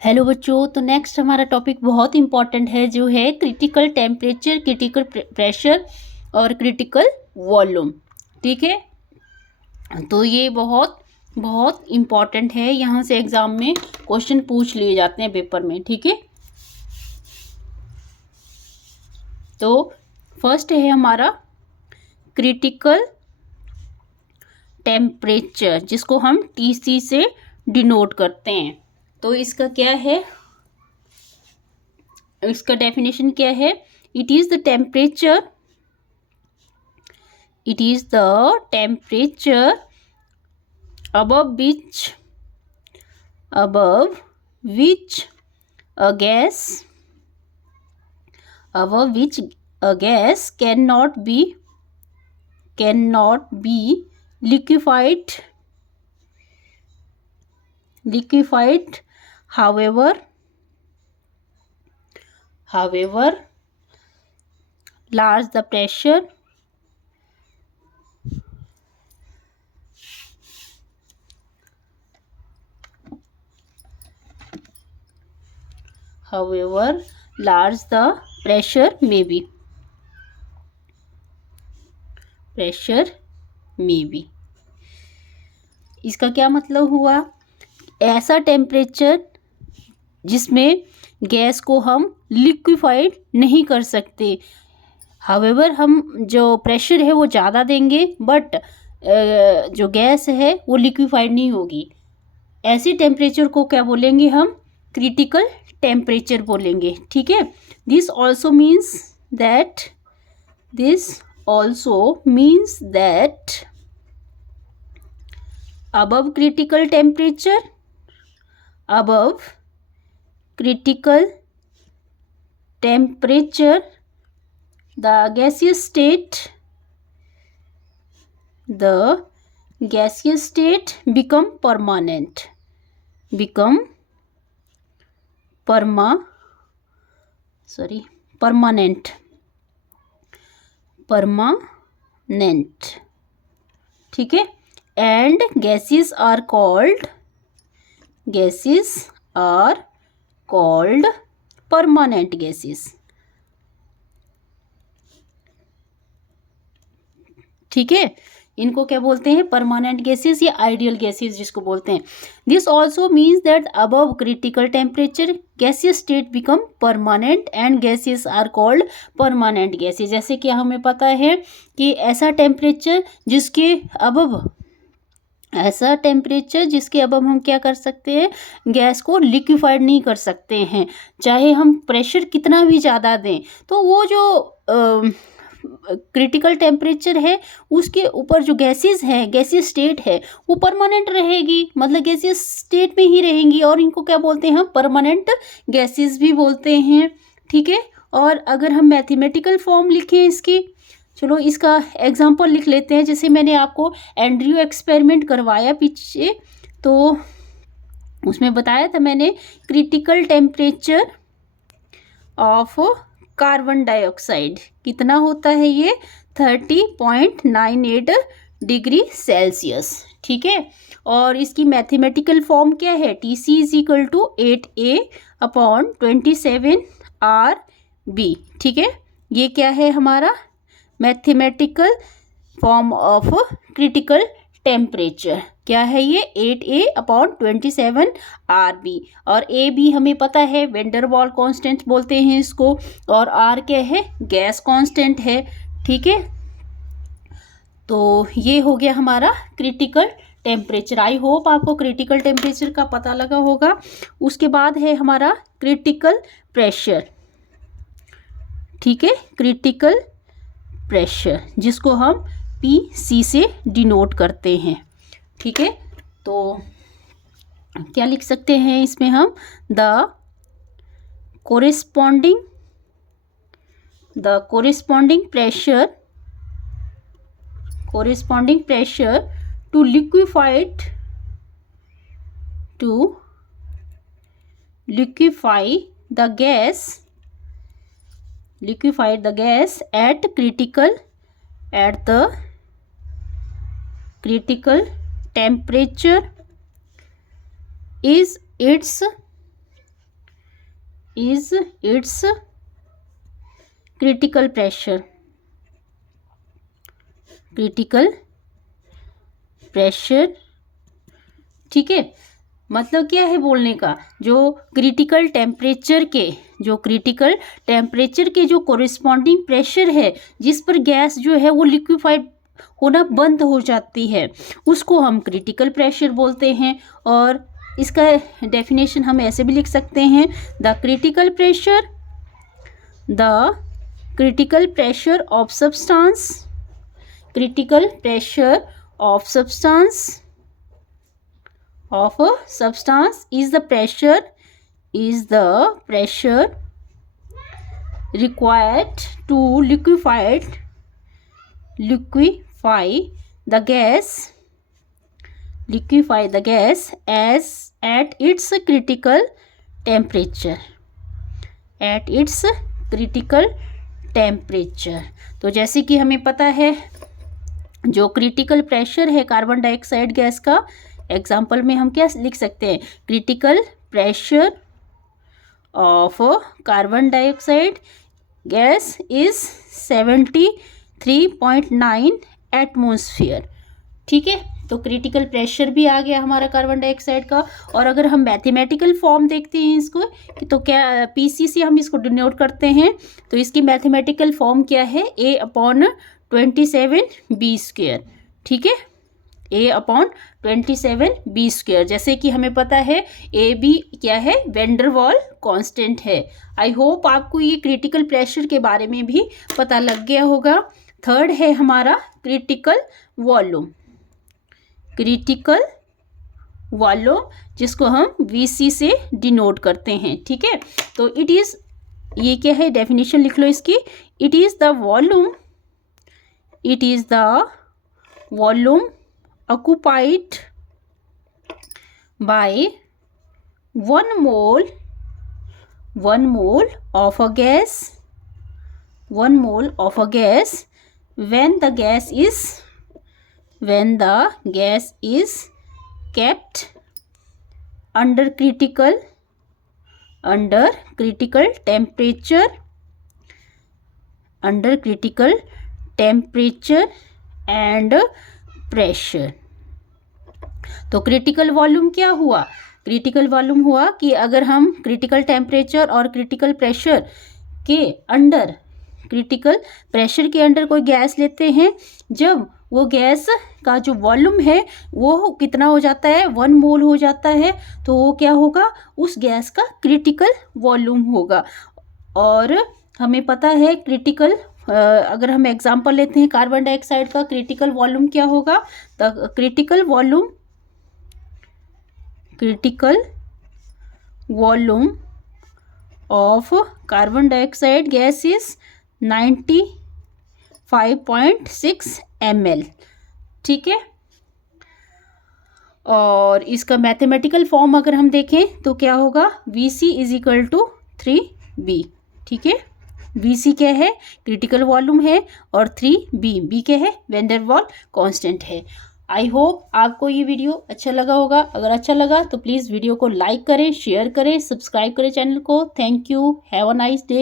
Hello बच्चों, तो next हमारा टॉपिक बहुत इंपॉर्टेंट है जो है क्रिटिकल टेम्परेचर, क्रिटिकल प्रेशर और क्रिटिकल वॉल्यूम। ठीक है, तो ये बहुत बहुत इम्पॉर्टेंट है। यहाँ से एग्जाम में क्वेश्चन पूछ लिए जाते हैं पेपर में। ठीक है, तो फर्स्ट है हमारा क्रिटिकल टेम्परेचर, जिसको हम TC से डिनोट करते हैं। तो इसका क्या है, इसका डेफिनेशन क्या है? It is the temperature above which a gas cannot be liquefied, however large the pressure, may be। इसका क्या मतलब हुआ? ऐसा टेम्परेचर जिसमें गैस को हम लिक्विफाइड नहीं कर सकते। हावेवर हम जो प्रेशर है वो ज़्यादा देंगे, बट जो गैस है वो लिक्विफाइड नहीं होगी। ऐसे टेम्परेचर को क्या बोलेंगे हम? क्रिटिकल टेम्परेचर बोलेंगे। ठीक है, this also means that above critical temperature, the gaseous state become permanent, ठीक है। And gases are called permanent gases। ठीक है, इनको क्या बोलते हैं? परमानेंट गैसेस या आइडियल गैसेस जिसको बोलते हैं। This also means that above critical temperature gaseous state become permanent and gases are called permanent gases. जैसे कि हमें पता है कि ऐसा टेम्परेचर जिसके अब हम क्या कर सकते हैं? गैस को लिक्विफाइड नहीं कर सकते हैं, चाहे हम प्रेशर कितना भी ज़्यादा दें। तो वो जो क्रिटिकल टेम्परेचर है उसके ऊपर जो गैसेस हैं, गैसियस स्टेट है, वो परमानेंट रहेगी, मतलब गैसियस स्टेट में ही रहेंगी, और इनको क्या बोलते हैं हम? परमानेंट गैसेस भी बोलते हैं। ठीक है, और अगर हम मैथमेटिकल फॉर्म लिखें इसकी, चलो इसका एग्जाम्पल लिख लेते हैं। जैसे मैंने आपको एंड्रयू एक्सपेरिमेंट करवाया पीछे, तो उसमें बताया था मैंने critical temperature of carbon dioxide कितना होता है? ये 30.98 डिग्री सेल्सियस। ठीक है, और इसकी मैथमेटिकल फॉर्म क्या है? TC is equal to 8A/27 RB। ठीक है, ये क्या है हमारा? Mathematical form of critical temperature क्या है? ये 8A/27 RB। और AB हमें पता है वेंडर वाल कांस्टेंट बोलते हैं इसको, और R क्या है? गैस कांस्टेंट है। ठीक है, तो ये हो गया हमारा क्रिटिकल टेम्परेचर। आई होप आपको क्रिटिकल टेम्परेचर का पता लगा होगा। उसके बाद है हमारा क्रिटिकल प्रेशर। ठीक है, क्रिटिकल प्रेशर जिसको हम PC से डिनोट करते हैं। ठीक है, तो क्या लिख सकते हैं इसमें हम? The corresponding pressure to liquefy the gas at the critical temperature is its is its critical pressure. critical pressure, ठीक है। मतलब क्या है बोलने का, जो क्रिटिकल टेम्परेचर के जो कोरिस्पॉन्डिंग प्रेशर है जिस पर गैस जो है वो लिक्विफाइड होना बंद हो जाती है, उसको हम क्रिटिकल प्रेशर बोलते हैं। और इसका डेफिनेशन हम ऐसे भी लिख सकते हैं, the critical pressure of substance, of a substance is the pressure required to liquefy the gas as at its critical temperature. तो जैसे कि हमें पता है जो क्रिटिकल प्रेशर है कार्बन डाइऑक्साइड गैस का, एग्जाम्पल में हम क्या लिख सकते हैं, critical pressure of carbon dioxide gas is 73.9 atmosphere, ठीक है। तो क्रिटिकल प्रेशर भी आ गया हमारा कार्बन डाइऑक्साइड का। और अगर हम मैथमेटिकल फॉर्म देखते हैं इसको, तो क्या पीसी से हम इसको डिनोट करते हैं, तो इसकी मैथमेटिकल फॉर्म क्या है, A/27B², ठीक है, A/27B²। जैसे कि हमें पता है AB क्या है, वेंडरवॉल कांस्टेंट है। आई होप आपको ये क्रिटिकल प्रेशर के बारे में भी पता लग गया होगा। थर्ड है हमारा क्रिटिकल वॉल्यूम, जिसको हम VC से डिनोट करते हैं, ठीक है। तो इट इज़, ये क्या है, डेफिनेशन लिख लो इसकी, it is the volume occupied by 1 mole of a gas when the gas is kept under critical temperature and pressure. तो क्रिटिकल वॉल्यूम क्या हुआ, क्रिटिकल वॉल्यूम हुआ कि अगर हम क्रिटिकल टेम्परेचर और क्रिटिकल प्रेशर के अंडर, क्रिटिकल प्रेशर के अंडर कोई गैस लेते हैं, जब वो गैस का जो वॉल्यूम है वो कितना हो जाता है, 1 मोल हो जाता है, तो वो क्या होगा, उस गैस का क्रिटिकल वॉल्यूम होगा। और हमें पता है क्रिटिकल, अगर हम एग्जांपल लेते हैं कार्बन डाइऑक्साइड का, क्रिटिकल वॉल्यूम क्या होगा, the critical volume of carbon dioxide gas is 95.6 ml, ठीक है। और इसका मैथमेटिकल फॉर्म अगर हम देखें तो क्या होगा, VC = 3B, ठीक है। VC क्या है, क्रिटिकल वॉल्यूम है, और 3B क्या है, वेंडरवॉल कांस्टेंट है। आई होप आपको ये वीडियो अच्छा लगा होगा। अगर अच्छा लगा तो प्लीज़ वीडियो को लाइक करें, शेयर करें, सब्सक्राइब करें चैनल को। Thank you, have a nice day.